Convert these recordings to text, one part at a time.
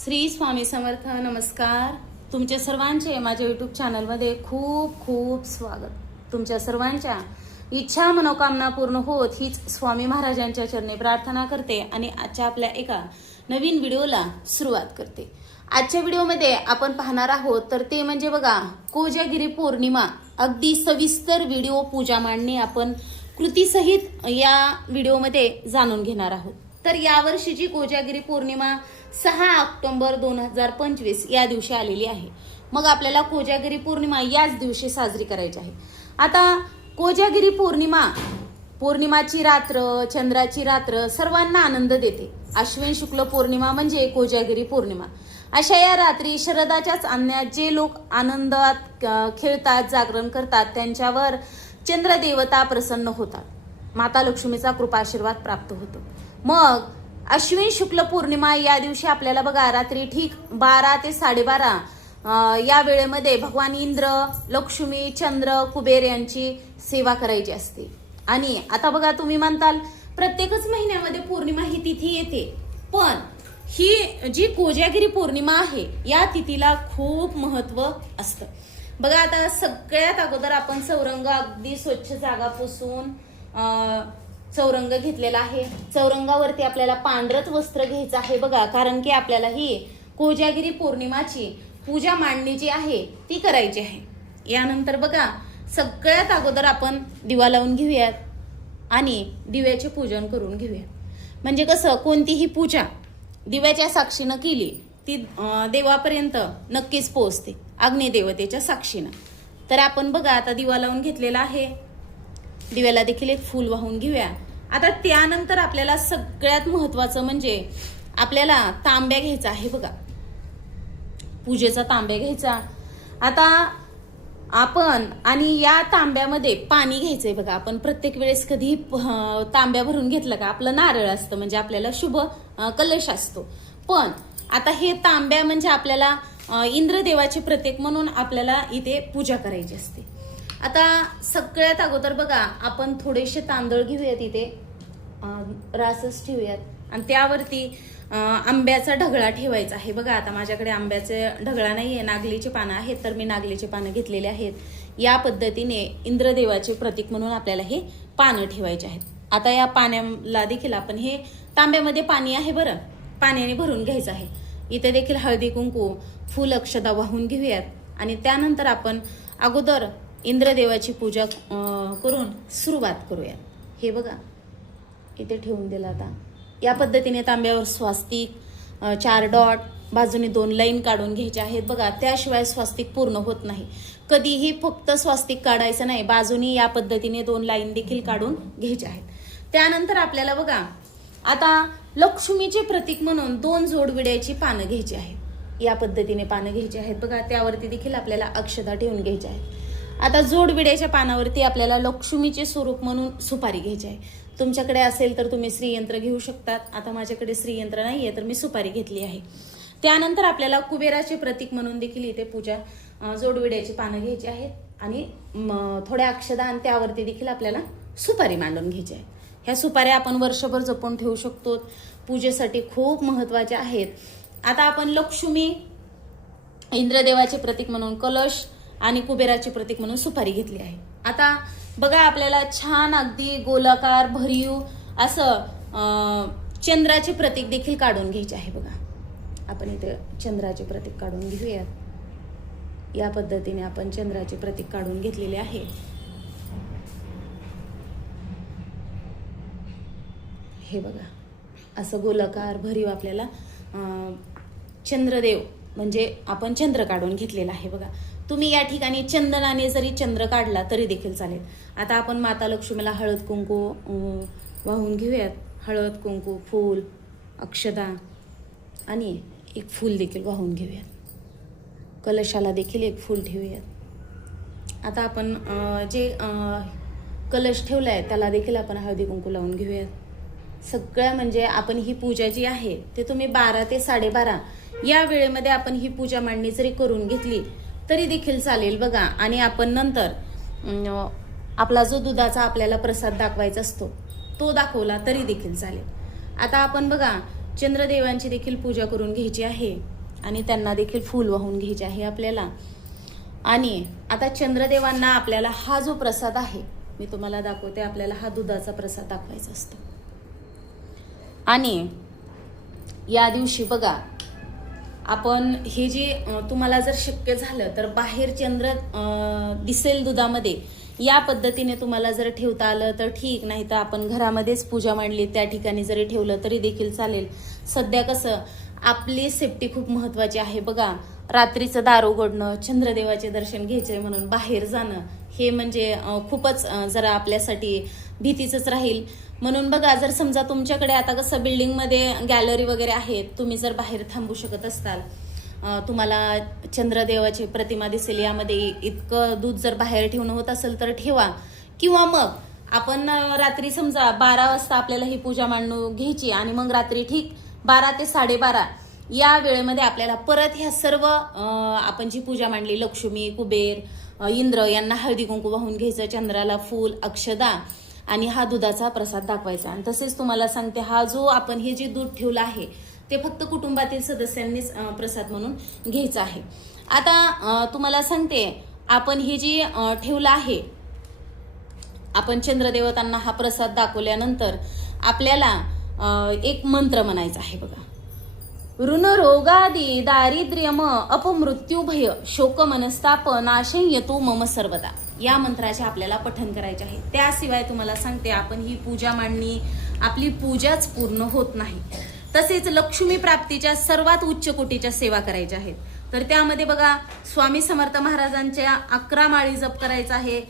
श्री स्वामी समर्थ. नमस्कार. तुमच्या सर्वांचे माझ्या यूट्यूब चॅनलमध्ये खूप खूप स्वागत. तुमच्या सर्वांच्या इच्छा मनोकामना पूर्ण होत हीच स्वामी महाराजांच्या चरणी प्रार्थना करते आणि आजच्या आपल्या एका नवीन व्हिडिओला सुरुवात करते. आजच्या व्हिडिओमध्ये आपण पाहणार आहोत तर ते म्हणजे बघा कोजागिरी पौर्णिमा. अगदी सविस्तर व्हिडिओ पूजा मांडणी आपण कृतीसहित या व्हिडिओमध्ये जाणून घेणार आहोत. तर यावर्षीची कोजागिरी पौर्णिमा 6 ऑक्टोबर 2025 या दिवशी आलेली आहे. मग आपल्याला कोजागिरी पौर्णिमा याच दिवशी साजरी करायची आहे. आता कोजागिरी पौर्णिमाची रात्र, चंद्राची रात्र सर्वांना आनंद देते. अश्विन शुक्ल पौर्णिमा म्हणजे कोजागिरी पौर्णिमा. अशा या रात्री शरदाच्याच अन्यात जे लोक आनंदात खेळतात, जागरण करतात त्यांच्यावर चंद्रदेवता प्रसन्न होतात. माता लक्ष्मीचा कृपाशीर्वाद प्राप्त होतो. मग अश्विन शुक्ल पौर्णिमा या दिवशी आपल्याला बघा रात्री ठीक 12 ते 12:30 या वेळेमध्ये भगवान इंद्र, लक्ष्मी, चंद्र, कुबेर यांची सेवा करायची असते. आणि आता बघा तुम्ही म्हणताल प्रत्येकच महिन्यामध्ये पौर्णिमा ही तिथी येते, पण ही जी कोजागिरी पौर्णिमा आहे या तिथीला खूप महत्व असतं. बघा आता सगळ्यात अगोदर आपण चौरंग अगदी स्वच्छ जागा पुसून चौरंग घेतलेला आहे. चौरंगावरती आपल्याला पांढरच वस्त्र घ्यायचं आहे बघा, कारण की आपल्याला ही कोजागिरी पौर्णिमाची पूजा मांडणी जी आहे ती करायची आहे. यानंतर बघा सगळ्यात अगोदर आपण दिवा लावून घेऊयात आणि दिव्याचे पूजन करून घेऊयात. म्हणजे कसं कोणतीही पूजा दिव्याच्या साक्षीनं केली ती देवापर्यंत नक्कीच पोहोचते, अग्निदेवतेच्या साक्षीनं. तर आपण बघा आता दिवा लावून घेतलेला आहे. दिव्याला देखील एक फूल वाहून घेऊया. आता त्यानंतर आपल्याला सगळ्यात महत्वाचं म्हणजे आपल्याला तांब्या घ्यायचा आहे बघा, पूजेचा तांब्या घ्यायचा. आता आपण आणि या तांब्यामध्ये पाणी घ्यायचंय बघा. आपण प्रत्येक वेळेस कधी तांब्या भरून घेतलं का आपलं नारळ असतं, म्हणजे आपल्याला शुभ कलश असतो. पण आता हे तांब्या म्हणजे आपल्याला इंद्रदेवाचे प्रतीक म्हणून आपल्याला इथे पूजा करायची असते. आता सगळ्यात अगोदर बघा आपण थोडेसे तांदूळ घेऊयात, इथे रासच ठेवूयात आणि त्यावरती आंब्याचा ढगळा ठेवायचा आहे बघा. आता माझ्याकडे आंब्याचे ढगळा नाहीये, नागलीचे पानं आहेत, तर मी नागलीचे पानं घेतलेले आहेत. या पद्धतीने इंद्रदेवाचे प्रतीक म्हणून आपल्याला हे पानं ठेवायचे आहेत. आता या पाण्याला देखील आपण हे तांब्यामध्ये पाणी आहे बरं, पाण्याने भरून घ्यायचं आहे. इथे देखील हळदी कुंकू, फूल, अक्षदा वाहून घेऊयात आणि त्यानंतर आपण अगोदर इंद्रदेवाची पूजा करून सुरुवात करूया. हे बघा इथे ठेवून दिलं. आता या पद्धतीने तांब्यावर स्वास्तिक, 4 डॉट, बाजूने 2 लाईन काढून घ्यायच्या आहेत बघा. त्याशिवाय स्वास्तिक पूर्ण होत नाही. कधीही फक्त स्वास्तिक काढायचं नाही, बाजूनी या पद्धतीने 2 लाईन देखील काढून घ्यायच्या आहेत. त्यानंतर आपल्याला बघा आता लक्ष्मीचे प्रतीक म्हणून 2 जोडविड्याची पानं घ्यायची आहेत. या पद्धतीने पानं घ्यायची आहेत बघा. त्यावरती देखील आपल्याला अक्षता ठेवून घ्यायच्या आहेत. आता जोडविड्याच्या पानावरती आपल्याला लक्ष्मीचे स्वरूप म्हणून सुपारी घ्यायची आहे. तुमच्याकडे असेल तर तुम्ही श्रीयंत्र घेऊ शकतात. आता माझ्याकडे श्रीयंत्र नाहीये तर मी सुपारी घेतली आहे. त्यानंतर आपल्याला कुबेराचे प्रतीक म्हणून देखील इथे पूजा जोडविड्याची पानं घ्यायची आहेत आणि थोड्या अक्षदा आणि त्यावरती देखील आपल्याला सुपारी मांडून घ्यायची आहे. ह्या सुपाऱ्या आपण वर्षभर जपून ठेवू शकतो, पूजेसाठी खूप महत्वाच्या आहेत. आता आपण लक्ष्मी, इंद्रदेवाचे प्रतीक म्हणून कलश आणि कुबेराचे प्रतीक म्हणून सुपारी घेतली आहे. आता बघा आपल्याला छान अगदी गोलाकार भरीव असं चंद्राचे प्रतीक देखील काढून घ्यायचे आहे बघा. आपण इथे चंद्राचे प्रतीक काढून घेऊयात. या पद्धतीने आपण चंद्राचे प्रतीक काढून घेतलेले आहे. हे बघा असं गोलाकार भरीव आपल्याला चंद्रदेव म्हणजे आपण चंद्र काढून घेतलेला आहे बघा. तुम्ही या ठिकाणी चंदनाने जरी चंद्र काढला तरी देखील चालेल. आता आपण माता लक्ष्मीला हळद कुंकू वाहून घेऊयात. हळद कुंकू, फूल, अक्षदा आणि एक फूल देखील वाहून घेऊयात. कलशाला देखील एक फूल ठेवूयात. आता आपण जे कलश ठेवलाय त्याला देखील आपण हळदी कुंकू लावून घेऊयात. सगळ्या म्हणजे आपण ही पूजा जी आहे ते तुम्ही 12 ते 12:30 या वेळेमध्ये आपण ही पूजा मांडणी जरी करून घेतली तरी देखील चालेल बघा. आणि आपण नंतर आपला जो दुधाचा आपल्याला प्रसाद दाखवायचा असतो तो दाखवला तरी देखील चालेल. आता आपण बघा चंद्रदेवांची देखील पूजा करून घ्यायची आहे आणि त्यांना देखील फूल वाहून घ्यायचे आहे आपल्याला. आणि आता चंद्रदेवांना आपल्याला हा जो प्रसाद आहे मी तुम्हाला दाखवते. आपल्याला हा दुधाचा प्रसाद दाखवायचा असतो. आणि या दिवशी बघा आपण हे जे तुम्हाला जर शक्य झालं तर बाहेर चंद्र दिसेल दुधामध्ये या पद्धतीने तुम्हाला जर ठेवता आलं तर ठीक, नाही तर आपण घरामध्येच पूजा मांडली त्या ठिकाणी जरी ठेवलं तरी देखील चालेल. सध्या कसं आपली सेफ्टी खूप महत्वाची आहे. बघा रात्रीचं दार उघडणं, चंद्रदेवाचे दर्शन घ्यायचे म्हणून बाहेर जाणं हे म्हणजे खूपच जरा आपल्यासाठी भीतीचंच राहील. म्हणून बघा जर समजा तुमच्याकडे आता कसं बिल्डिंगमध्ये गॅलरी वगैरे आहेत, तुम्ही जर बाहेर थांबू शकत असताल, तुम्हाला चंद्रदेवाची प्रतिमा दिसेल, यामध्ये इतकं दूध जर बाहेर ठेवणं होत असेल तर ठेवा. किंवा मग आपण रात्री समजा 12 वाजता आपल्याला ही पूजा मांडून घ्यायची आणि मग रात्री ठीक 12 ते 12:30 या वेळेमध्ये आपल्याला परत ह्या सर्व आपण जी पूजा मांडली लक्ष्मी, कुबेर, इंद्र यांना हळदी कुंकू वाहून घ्यायचं, चंद्राला फूल, अक्षदा आणि हा दुधाचा प्रसाद दाखवायचा. आणि तसेच तुम्हाला सांगते, हा जो आपण हे जे दूध ठेवलं आहे ते फक्त कुटुंबातील सदस्यांनीच प्रसाद म्हणून घ्यायचा आहे. आता तुम्हाला सांगते, आपण हे जे ठेवलं आहे, आपण चंद्रदेवतांना हा प्रसाद दाखवल्यानंतर आपल्याला एक मंत्र म्हणायचा आहे बघा. ऋण रोगादी दारिद्र्यम अपमृत्यू भय शोक मनस्ताप नाशं यतो मम सर्वदा या मंत्राचे आपल्याला पठण करायचे आहे. त्याशिवाय तुम्हाला सांगते, आपण ही पूजा मांडणी आपली पूजाच पूर्ण होत नाही. तसेच लक्ष्मी प्राप्तीच्या सर्वात उच्च कोटीच्या सेवा करायच्या आहेत. तर त्यामध्ये बघा स्वामी समर्थ महाराजांच्या 11 माळी जप करायचा आहे.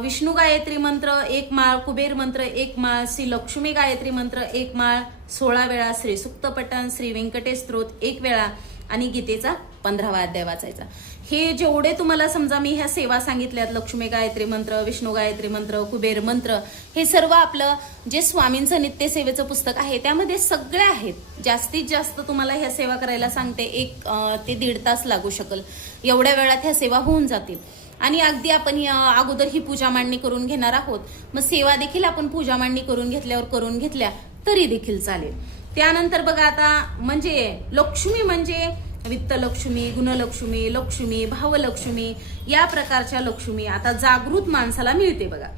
विष्णू गायत्री मंत्र 1 माळ, कुबेर मंत्र 1 माळ, श्री लक्ष्मी गायत्री मंत्र 1 माळ 16 वेळा, श्री सुक्त पठण, श्री व्यंकटेश स्तोत्र 1 वेळा आणि गीतेचा 15वा अध्याय वाचायचा. हे जेवढे तुम्हाला समजा मी ह्या सेवा सांगितल्यात, लक्ष्मी गायत्री मंत्र, विष्णू गायत्री मंत्र, कुबेर मंत्र, हे सर्व आपलं जे स्वामींचं नित्यसेवेचं पुस्तक आहे त्यामध्ये सगळे आहेत. जास्तीत जास्त तुम्हाला ह्या सेवा करायला सांगते 1 ते 1.5 तास लागू शकेल. एवढ्या वेळात ह्या सेवा होऊन जातील. आणि अगदी आपण अगोदर ही पूजा मांडणी करून घेणार आहोत, मग सेवा देखील आपण पूजा मांडणी करून घेतल्या तरी देखील चालेल. त्यानंतर बघा आता म्हणजे लक्ष्मी म्हणजे वित्तलक्ष्मी, गुणलक्ष्मी, लक्ष्मी, भावलक्ष्मी या प्रकारच्या लक्ष्मी आता जागृत माणसाला मिळते बघा.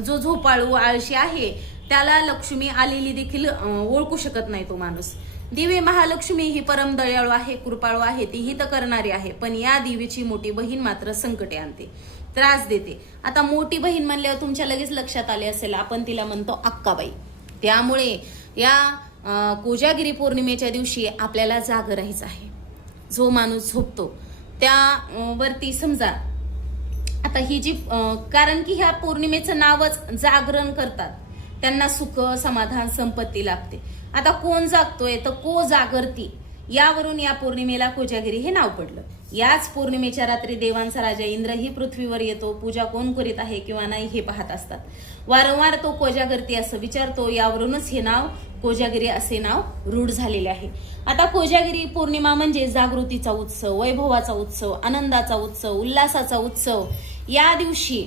जो झोपाळू आळशी आहे त्याला लक्ष्मी आलेली देखील ओळखू शकत नाही तो माणूस. दिवे महालक्ष्मी ही परम दयाळू आहे, कृपाळू आहे, ती हित करणारी आहे. पण या देवीची मोठी बहीण मात्र संकटे आणते, त्रास देते. आता मोठी बहीण म्हणल्यावर तुमच्या लगेच लक्षात आले असेल, आपण तिला म्हणतो अक्काबाई. त्यामुळे या कोजागिरी पौर्णिमेच्या दिवशी आपल्याला जाग राहायचं आहे. जो माणूस झोपतो त्यावरती समजा आता ही जी कारण की ह्या पौर्णिमेचं नावच जागरण करतात, त्यांना सुख, समाधान, संपत्ती लाभते. आता कोण जागतोय तर को जागरती, यावरून या पौर्णिमेला कोजागिरी हे नाव पडलं. याच पौर्णिमेच्या रात्री देवांचा राजा इंद्रही पृथ्वीवर येतो. पूजा कोण करीत आहे किंवा नाही हे पाहत असतात. वारंवार तो कोजागरती असं विचारतो. यावरूनच हे नाव कोजागिरी असे नाव रूढ झालेले आहे. आता कोजागिरी पौर्णिमा म्हणजे जागृतीचा उत्सव, वैभवाचा उत्सव, आनंदाचा उत्सव, उल्हासाचा उत्सव. या दिवशी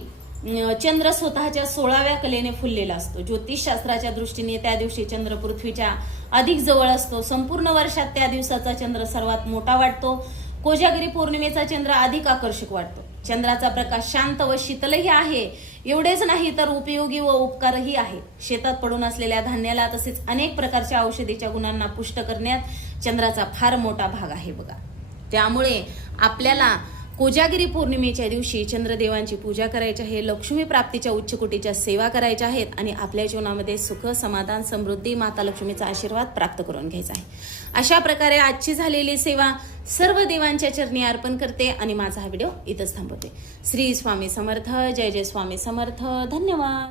चंद्र स्वतःच्या 16व्या कलेने फुललेला असतो. ज्योतिषशास्त्राच्या दृष्टीने त्या दिवशी चंद्र पृथ्वीच्या अधिक जवळ असतो. संपूर्ण वर्षात त्या दिवसाचा चंद्र सर्वात मोठा वाटतो. कोजागिरी पौर्णिमेचा चंद्र अधिक आकर्षक वाटतो. चंद्राचा प्रकाश शांत व शीतलही आहे. एवढेच नाही तर उपयोगी व उपकारही आहे. शेतात पडून असलेल्या धान्याला तसेच अनेक प्रकारच्या औषधीच्या गुणांना पुष्ट करण्यात चंद्राचा फार मोठा भाग आहे बघा. त्यामुळे आपल्याला कोजागिरी पौर्णिमेच्या दिवशी चंद्रदेवांची पूजा करायची आहे. लक्ष्मी प्राप्तीच्या उच्च कोटीच्या सेवा करायच्या आहेत आणि आपल्या जीवनामध्ये सुख, समाधान, समृद्धी, माता लक्ष्मीचा आशीर्वाद प्राप्त करून घ्यायचा आहे. अशा प्रकारे आजची झालेली सेवा सर्व देवांच्या चरणी अर्पण करते आणि माझा हा व्हिडिओ इथंच थांबवते. श्री स्वामी समर्थ. जय जय स्वामी समर्थ. धन्यवाद.